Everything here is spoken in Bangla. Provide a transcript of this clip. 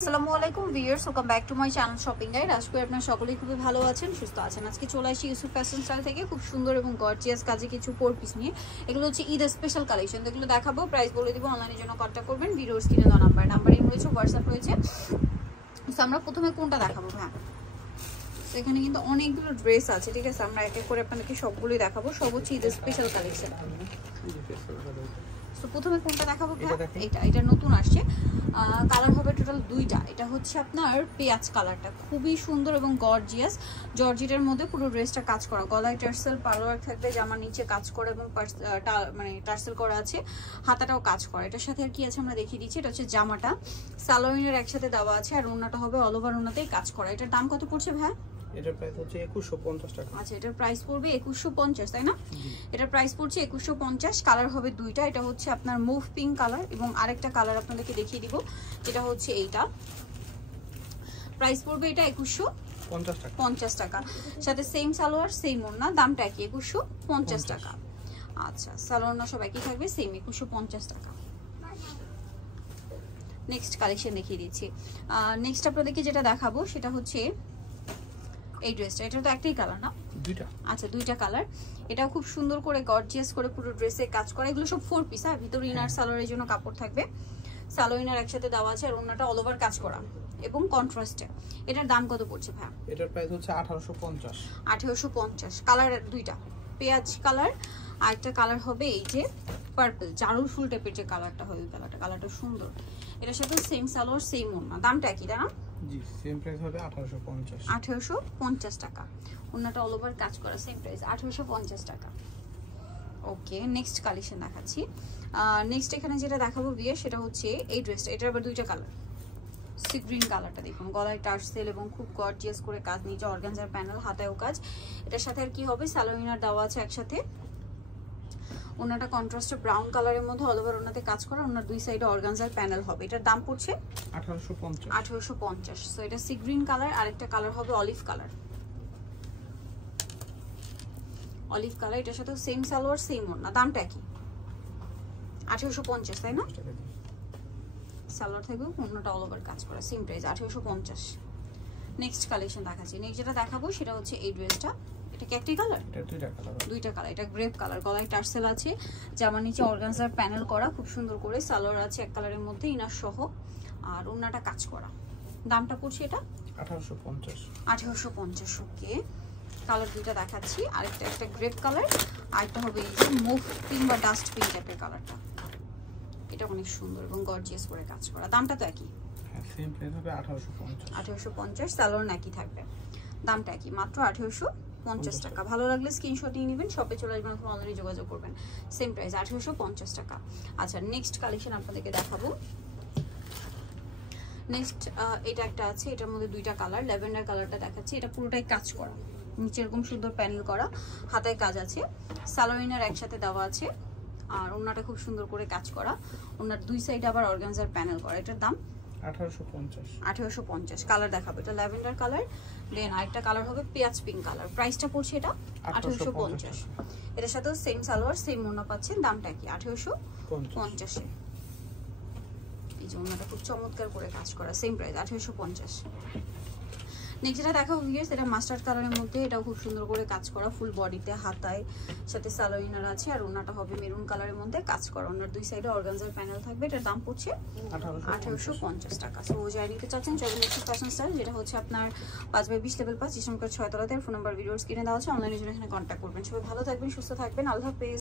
আসসালামু আলাইকুম viewers, welcome back to my channel shopping guide. আশা করি আপনারা সকলেই খুবই ভালো আছেন, সুস্থ আছেন। আজকে চলে আসি ইউসুফ ফ্যাশন স্টাইল থেকে খুব সুন্দর এবং গর্জিয়াস কাজে কিছু ফোর পিস নিয়ে। এগুলো হচ্ছে ঈদ স্পেশাল কালেকশন, এগুলো দেখাবো, প্রাইস বলে দিব। অনলাইনের জন্য কন্ট্যাক্ট করবেন, ভিডিওর স্ক্রিনে দেওয়া নাম্বারে রয়েছে, হোয়াটসঅ্যাপ রয়েছে। তো আমরা প্রথমে কোনটা দেখাবো? হ্যাঁ, তো এখানে কিন্তু অনেকগুলো ড্রেস আছে, ঠিক আছে? আমরা এক এক করে আপনাদেরকে সবগুলোই দেখাবো। সব হচ্ছে ঈদ স্পেশাল কালেকশন। তো প্রথমে কোনটা দেখাবো? এটা নতুন আসছে, কালার হবে টোটাল দুইটা। এটা হচ্ছে আপনার পেঁয়াজ কালারটা, খুবই সুন্দর এবং গর্জিয়াস। জর্জেটের মধ্যে পুরো ড্রেসটা কাজ করা, গলায় টার্সেল পালোয়ার থাকবে, জামার নিচে কাজ করা এবং মানে টার্সেল করা আছে, হাতাটাও কাজ করা। এটার সাথে আর কি আছে আমরা দেখিয়ে দিচ্ছি। এটা হচ্ছে জামাটা সালোয়ারের একসাথে দেওয়া আছে, আর ওড়নাটা হবে অল ওভার ওড়নাতেই কাজ করা। এটার দাম কত পড়ছে ভাই? এটার প্রাইস হচ্ছে 2150 টাকা। আচ্ছা, এটার প্রাইস পড়বে 2150, তাই না? এটার প্রাইস পড়ছে 2150। কালার হবে দুইটা, এটা হচ্ছে আপনার মুভ পিঙ্ক কালার এবং আরেকটা কালার আপনাদেরকে দেখিয়ে দিব, যেটা হচ্ছে এইটা। প্রাইস পড়বে এটা 2150 টাকা। সাথে সেম সালোয়ার সেম ওড়না, দামটা একই 2150 টাকা। আচ্ছা, সালোয়ার না সব একই থাকবে, সেম 2150 টাকা। নেক্সট কালেকশন দেখিয়ে দিচ্ছি। নেক্সট আপনাদেরকে যেটা দেখাবো সেটা হচ্ছে এই ড্রেসটা। এটা তো একটাই কালার না? দুইটা। আচ্ছা, দুইটা কালার। এটাও খুব সুন্দর করে গর্জিয়াস করে পুরো ড্রেসে কাজ করা। এগুলো সব ফোর পিস, হ্যাঁ? ভিতরে ইনার সালোয়ারের জন্য কাপড় থাকবে, সালোয়ার ইনার একসাথে দেওয়া আছে, আর ওড়নাটা অল ওভার কাজ করা এবং কন্ট্রাস্টে। এটার দাম কত পড়ছে ভাই? এটার প্রাইস হচ্ছে 1850। 1850। কালার দুইটা, পেঁয়াজ কালার আর একটা কালার হবে এই যে পার্পল জারুল ফুল টাইপের যে কালারটা হয়, ওই কালারটা সুন্দর। এটার সাথে সেম সালোয়ার সেম ওড়না, দামটা একই, তাই না? জি, সেম প্রাইস হবে 1850। 1850 টাকা। ওড়নাটা অল ওভার কাজ করা, সেম প্রাইস 1850 টাকা। ওকে, নেক্সট কালেকশন দেখাচ্ছি। নেক্সট এখানে যেটা দেখাবো বিয়ে, সেটা হচ্ছে এই ড্রেসটা। এটার আবার দুইটা কালার। সি গ্রিন কালারটা দেখুন, গলায় টার্সেল এবং খুব গর্জিয়াস করে কাজ, নিচে অর্গানজার প্যানেল, হাতায়ও কাজ। এটার সাথে আর কি হবে, সালোয়ার ইনার দেওয়া আছে একসাথে। ওনাটা কন্ট্রাস্টে ব্রাউন কালারের মধ্যে অল ওভার ওনাতে কাজ করা, ওনার দুই সাইডে অর্গানজার প্যানেল হবে। এটার দাম পড়ছে 1850। 1850। সো এটা সি গ্রিন কালার, আরেকটা কালার হবে অলিভ কালার। অলিভ কালার, এটার সাথে সেম সালোয়ার সেম ওড়না, দামটা কি? 1850, তাই না? সালোয়ার থাকবে, ওড়নাটা অল ওভার কাজ করা, সেম প্রাইস 1850। নেক্সট কালেকশন দেখাচ্ছি। নেক্সট যেটা দেখাবো সেটা হচ্ছে এই ড্রেসটা। এটা কি একটাই কালার? এটা দুইটা কালার। দুইটা কালার। এটা গ্রেপ কালার, গলায় টার্সেল আছে, জামার নিচে অর্গানজার প্যানেল করা, খুব সুন্দর করে সালোয়ার আছে এক কালারের মধ্যে ইনার সহ, আর ওড়নাটা কাজ করা। দামটা পড়ছে এটা 1850। 1850। ওকে, কালার দুইটা দেখাচ্ছি, আরেকটা একটা গ্রেপ কালার, আরেকটা হবে এই যে মুভ পিঙ্ক বা ডাস্ট পিঙ্ক টাইপের কালারটা। এটা অনেক সুন্দর এবং গর্জিয়াস করে কাজ করা, দামটা তো একই। হ্যাঁ, সেম প্রাইস হবে 1850। 1850, সালোয়ার একই থাকবে, দামটা একই, মাত্র 1850 টাকা। ভালো লাগলে স্ক্রিনশট নিয়ে নেবেন, শপে চলে আসবেন অথবা অনলাইনে যোগাযোগ করবেন, সেম প্রাইস 1850 টাকা। আচ্ছা, নেক্সট কালেকশন আপনাদেরকে দেখাবো। নেক্সট এটা একটা আছে, এটার মধ্যে দুইটা কালার, ল্যাভেন্ডার কালারটা দেখাচ্ছি। এটা পুরোটাই কাজ করা, নিচে এরকম সুন্দর প্যানেল করা, হাতায় কাজ আছে, সালোয়ার ইনার একসাথে দেওয়া আছে, আর ওড়নাটা খুব সুন্দর করে কাজ করা, ওড়নার দুই সাইডে আবার অর্গানজার প্যানেল করা। এটার দাম 1850। 1850। কালার দেখাবো, এটা ল্যাভেন্ডার কালার, দেন আরেকটা কালার হবে পেঁয়াজ পিঙ্ক কালার। প্রাইসটা পড়ছে এটা 1850। এটার সাথেও সেম সালোয়ার সেম ওড়না পাচ্ছেন, দামটা কি? 1850। এই যে ওড়নাটা খুব চমৎকার করে কাজ করা, সেম প্রাইস 1850। নেক্সট যেটা দেখাবো ভিউয়ার্স, এটা মাস্টার্ড কালারের মধ্যে, এটাও খুব সুন্দর করে কাজ করা, ফুল বডিতে হাতায় সাথে সালোয়ার ইনার আছে, আর ওড়নাটা হবে মেরুন কালারের মধ্যে কাজ করা, ওড়নার দুই সাইডে অর্গানজার প্যানেল থাকবে। এটার দাম পড়ছে 1850 টাকা। সো যারা নিতে চাচ্ছেন চলুন নেক্সট ফ্যাশন স্টাইল, যেটা হচ্ছে আপনার 5x20 লেভেল 5 ইসলামপুর 6 তলাতে। ফোন নাম্বার ভিডিওস কিনে দেওয়া আছে, অনলাইনে জন্য এখানে কন্ট্যাক্ট করবেন। সবাই ভালো থাকবেন, সুস্থ থাকবেন, আল্লাহ হাফেজ।